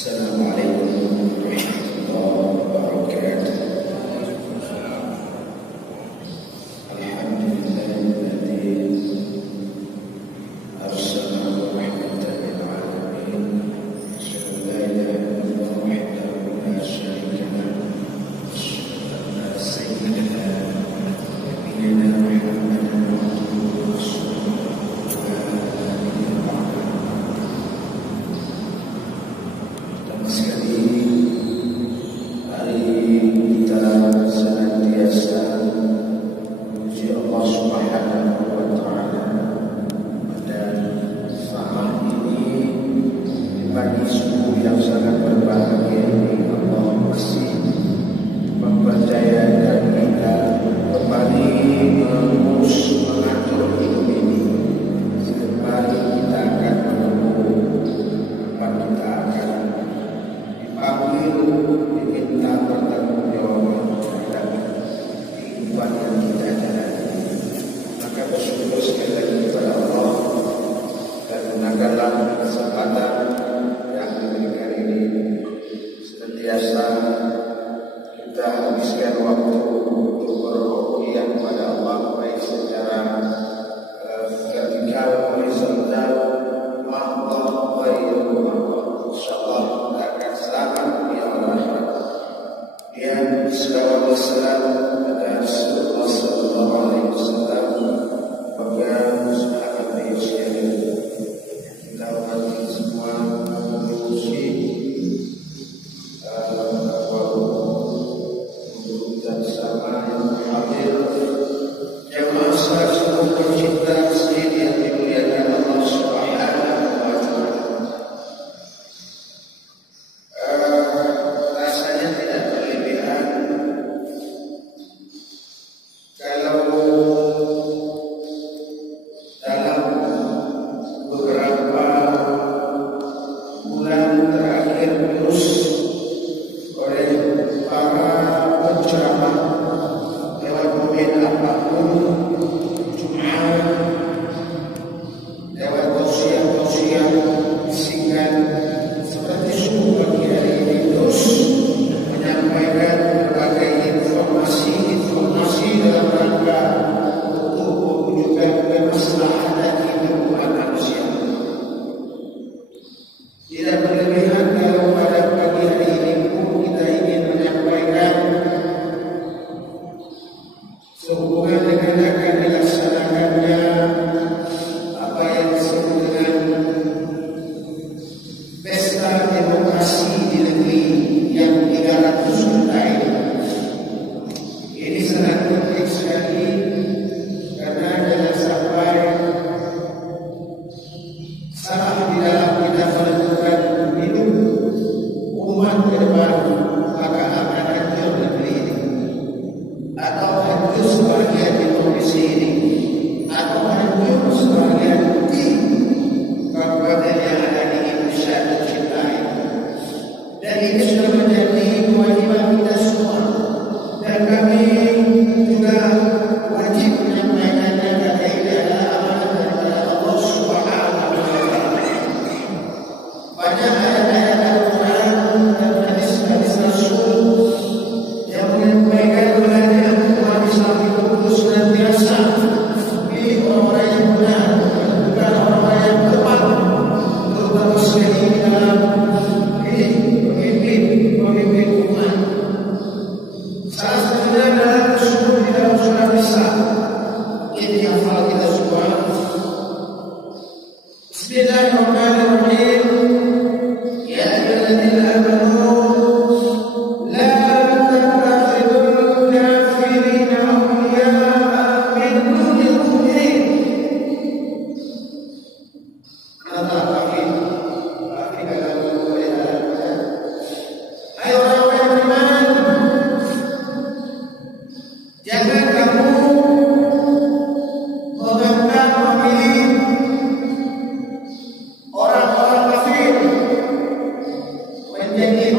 Assalamualaikum warahmatullahi wabarakatuh. Alhamdulillahilladzi arsalahu rahmatan lil alamin. Asyhadu an la ilaha illallah wahdahu la syarika lahu wa asyhadu anna sayyidana nabiyyina Muhammadan abduhu wa rasuluhu. Sekali hari kita senantiasa memuji Allah Subhanahu wa Ta'ala. Dan saat ini di pagi subuh yang sangat berbahagia ini, Allah masih mempercayakan kita kembali mengurus mengatur hidup ini. Kembali kita akan menunggu tempat kita akan dipanggil, diminta pertanggungjawaban terhadap kehidupan yang kita jalani. Maka bersyukur sekali lagi kepada Allah dan gunakanlah kesempatan yang diberikan ini senantiasa kita habiskan waktu untuk berruqyah kepada Allah, baik secara vertikal, horizontal, mahdoh, ghairu mahdoh. Insyaallah kita akan selamat dunia wal akhirat. Dan salawat wassalam pada Rasulullah sallallahu alaihi wasallam, pada sahabat Nabi sekalian. Kita hormati semua pengurusi dan sama yang hadir, jemaah seluruh pencinta masjid yang dimuliakan Allah Subhanahu wa Ta'ala. Rasanya tidak berlebihan kalau dalam beberapa bulan terakhir terus oleh para penceramah lewat media apapun, Jumat, lewat tausiah bisikan seperti subuh pagi hari ini, terus menyampaikan berbagai informasi dalam rangka untuk mewujudkan kemaslahatan hidup umat manusia. Tidak berlebihan kalau pada pagi hari ini pun kita ingin menyampaikan sehubungan dengan akan dilaksanakannya apa yang disebut dengan pesta demokrasi di negeri yang 300 juta ini. Ini sangat penting sekali karena jangan sampai salah di dalam kita menentukan hidup umat ke depan, maka akan hancur negeri ini, atau hancur sebagian di provinsi ini, atau hancur sebagian di kabupaten yang ada di Indonesia tercinta ini. Dan ini sudah menjadi kewajiban kita semua, dan kami juga wajib menyampaikannya karena ini adalah amanah daripada Allah Subhanahu wa Ta'ala. Banyak ayat-ayat Al-Quran dan hadis-hadis Rasul yang menyampaikan bahwa umat Islam itu terus senantiasa memilih orang-orang yang benar, bukan orang-orang yang tepat, terutama sekali dalam pemimpin umat. Salah satunya adalah tersebut di dalam surah Nisa. Ini hafal kita semua. Bismillahirrahmanirrahim. Ya ayyuhalladzina amanu la tattakhidul kafirina awliya'a min dunil mu'minin. Kata kafir dalam ayat. Hai orang-orang yang beriman, jangan kamu menganggap memilih orang-orang kafir menjadi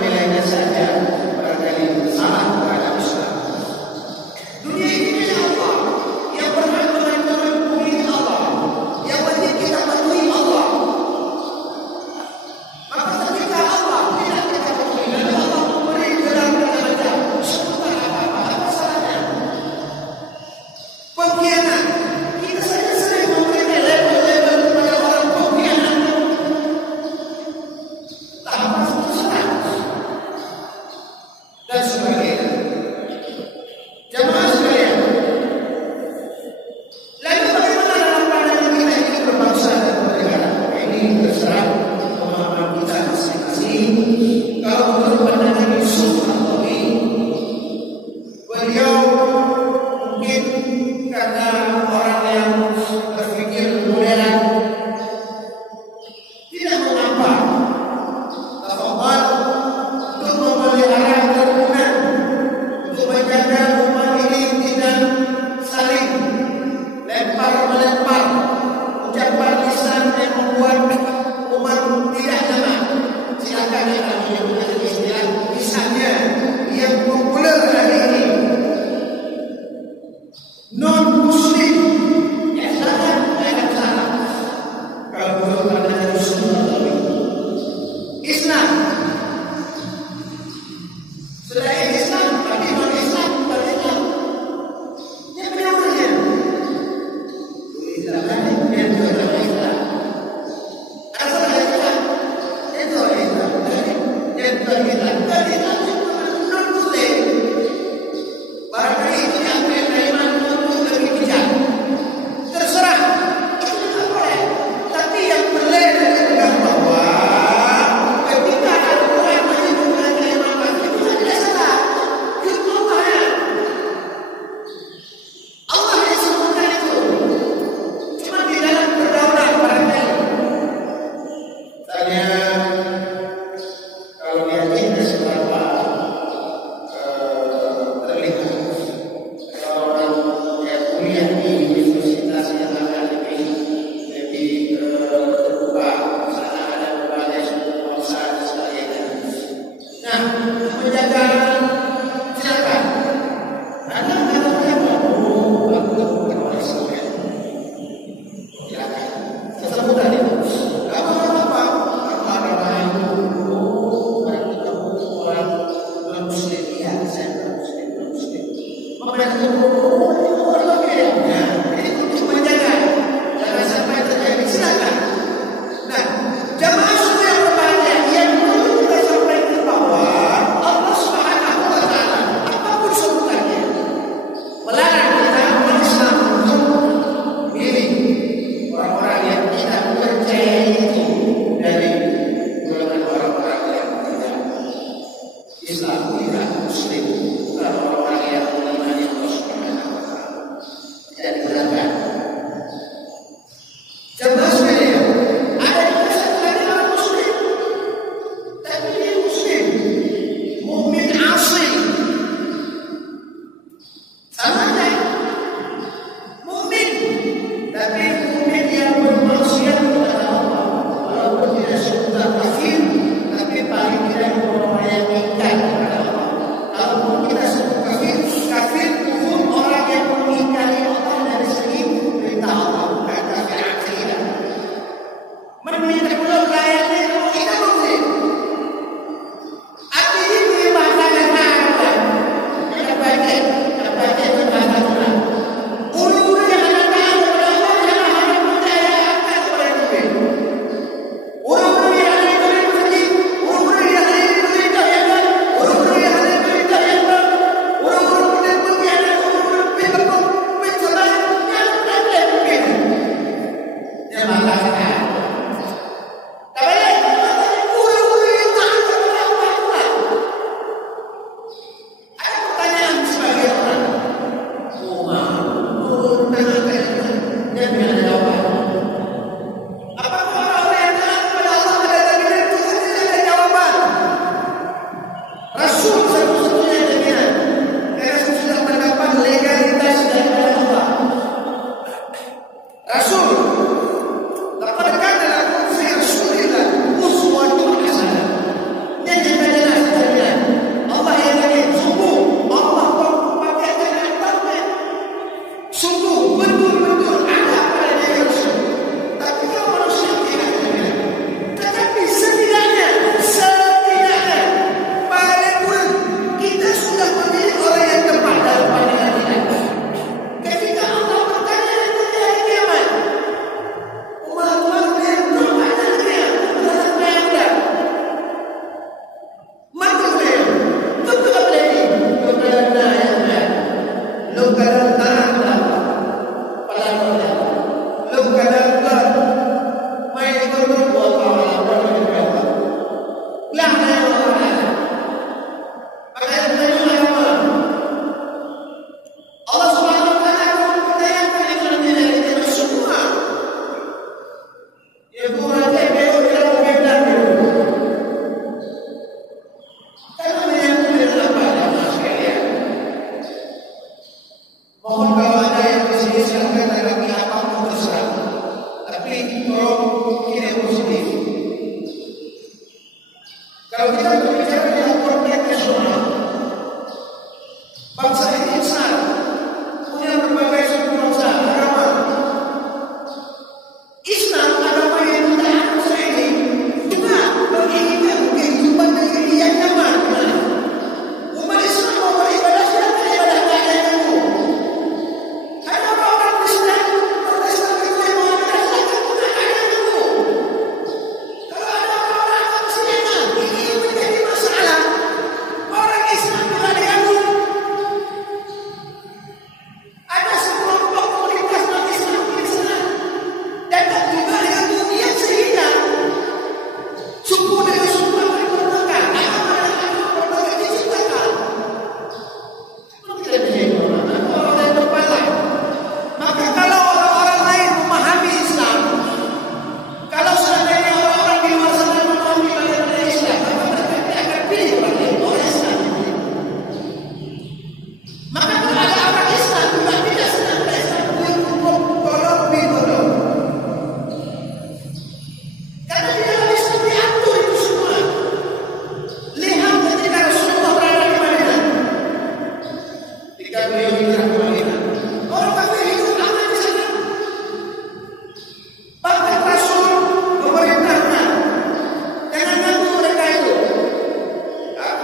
nilai-nilainya saja barangkali salah terhadap Islam. Dunia ini milik Allah, yang berhak mengatur bumi Allah, yang wajib kita patuhi Allah. Maka ketika Allah tidak kita patuhi, lalu Allah memberi gelar macam-macam, sebutan apa salahnya? Pengkhianat. Kita saja sering memberikan label-label kepada orang pengkhianat. Tanpa sesuatu dan sebagainya. Jemaah sekalian, lalu bagaimana dalam pandangan kita ini berbangsa dan bernegara? Ini terserah pemahaman kita masing-masing. Kalau menurut pandangan Yusuf Al-Tawi, beliau mungkin karena orang yang berpikir modern, tidak mengapa tafadhal untuk memelihara kerukunan, untuk menjaga umat ini tidak saling lempar-melempar ucapan lisan yang membuat umat tidak nyaman. Silakan kita menggunakan istilah misalnya yang populer hari ini, non-muslim. Ya salah. Kalau menurut pandangan Yusuf Al-Tawi, Islam selain Islam, tapi non-Islam bukan Islam. Yang bedanya Islam yang bukan Islam. Asal Islam itu Islam, yang bukan Islam. Bukan Islam itu non-muslim. Barangkali itu yang beriman untuk lebih bijak. Terserah, itu tidak boleh. Tapi yang boleh adalah bahwa ketika Al-Quran menyebutkan kalimat kafir, itu tidak salah. Itu Allah ya. Allah yang sebutkan itu. Cuma di dalam pergaulan barangkali. Misalnya, kalau dia cinta seberapa terlihat. Kalau orang yang kuliah di universitas yang akan lebih terbuka, sana ada berbagai suku bangsa dan sebagainya. Nah, menjaga silakan. Anda mengatakan bahwa aku bukan orang Islam. Silakan. Sesebutan itu. Kamu apa? Kamu adalah orang kita orang non-muslim. Iya, saya non-muslim. Memberitahu orang berbeda. Ini untuk menjaga jangan sampai terjadi. Silakan. Nah, jamaah semua yang berbahagia, yang perlu kita sampaikan bahwa Allah Subhanahu wa Ta'ala, apapun sebutannya, melarang kita umat Islam untuk memilih orang-orang yang tidak percaya itu dari golongan orang-orang yang tidak Islam, tidak Muslim, bukan orang-orang yang mengimani Allah Subhanahu wa Ta'ala. Tidak dibenarkan. Jemaah sekalian, ada juga satu lagi orang Muslim, tapi dia Muslim, mukmin asli. Sama aja, mukmin, tapi mukmin yang bermaksiat kepada Allah. Walaupun tidak sebutan kafir, tapi paling tidak orang yang ingkar kepada Allah. Kalaupun kita sebut kafir,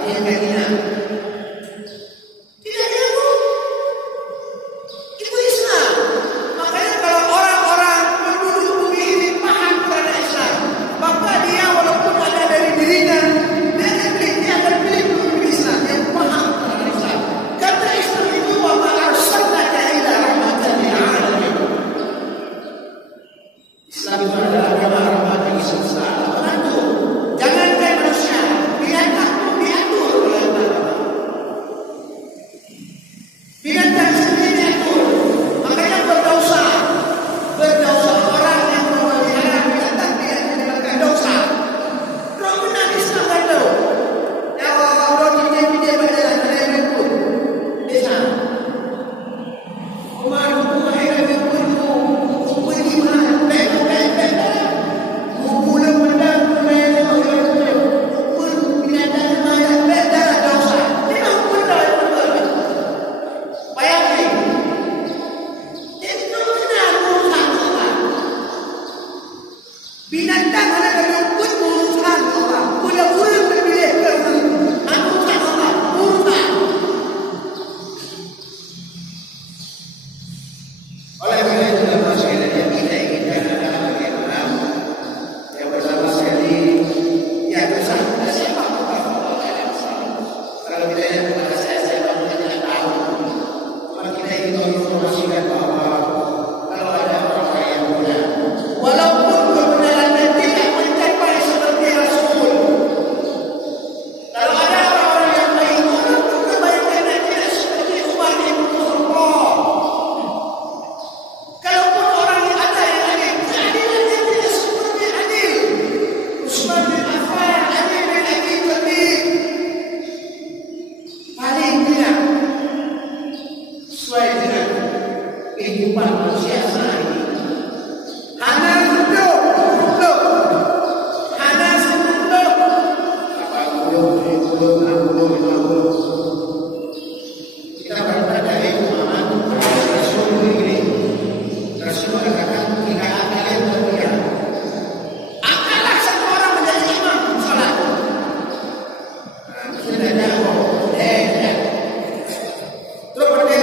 dia kena. Tidak nyambung. Itu Islam. Makanya kalau orang-orang penduduk bumi ini paham kepada Islam, maka dia walaupun ada dari dirinya, dia akan pilih penduduk Islam yang paham kepada Islam. Kata Islam itu wa ma arsalnaka illa rahmatan lil alamin. Islam itu adalah agama rahmat bagi semesta alam. Jangankan manusia, binatang pun diatur oleh Allah. Binatang sendiri diatur. Makanya berdosa orang yang memelihara binatang dia menyebabkan dosa. Kalau benar Islam kata, ya Allah dia berjalan dari pun desa. Umar mengakhiri pun di mana? Binatang ada dalam pun urusan Allah. Mula-mula terpilih ke urusan Allah. Urusan. Oleh kerana itu dalam masalah yang kita inginkan adalah bagaimana yang bersama sekali ya bersama siapa Allah dalam salam. Kalau kita yang kepada saya kita tidak tahu. Cuma kita ingin menginformasikan bahawa kalau ada orang yang muda, walaupun kehidupan manusia saat ini. Hana duduk. Apa kita berada di Muhammad Rasul ini. Rasul mengatakan jika kalian berkuliah, angkatlah satu orang menjadi imam salat. Sudah ada terus berdiri.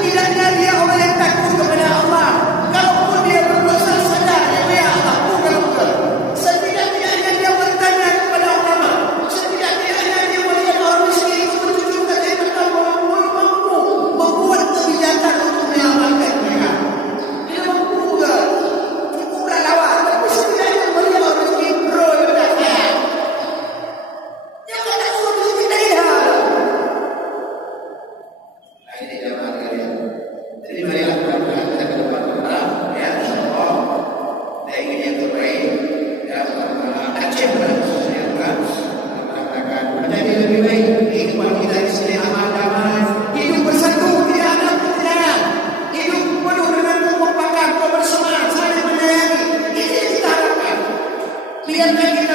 Tidaknya dia orang yang takut kepada Allah. Kalaupun dia berdosa sadar, ya Allah bukan. Setidak-tidaknya dia bertanya kepada ulama. Setidak-tidaknya dia melihat orang miskin itu menunjukkan dia mampu membuat kebijakan untuk menyelamatkan mereka. Dia mampu juga. Cukuplah lawan. Tapi setidaknya melihat orang miskin bro yang dah saya. Yang kata orang miskin dah lihat. Ini jamaah kalian. Jadi marilah kita ke depan berharap ya insyaallah saya ingin yang terbaik ya Aceh khususnya mengatakan menjadi lebih baik kehidupan kita di sini aman damai, hidup bersatu tidak ada pertikaian, hidup penuh dengan kekompakan, kebersamaan, saling menyayangi. Ini yang kita harapkan. Biarkan kita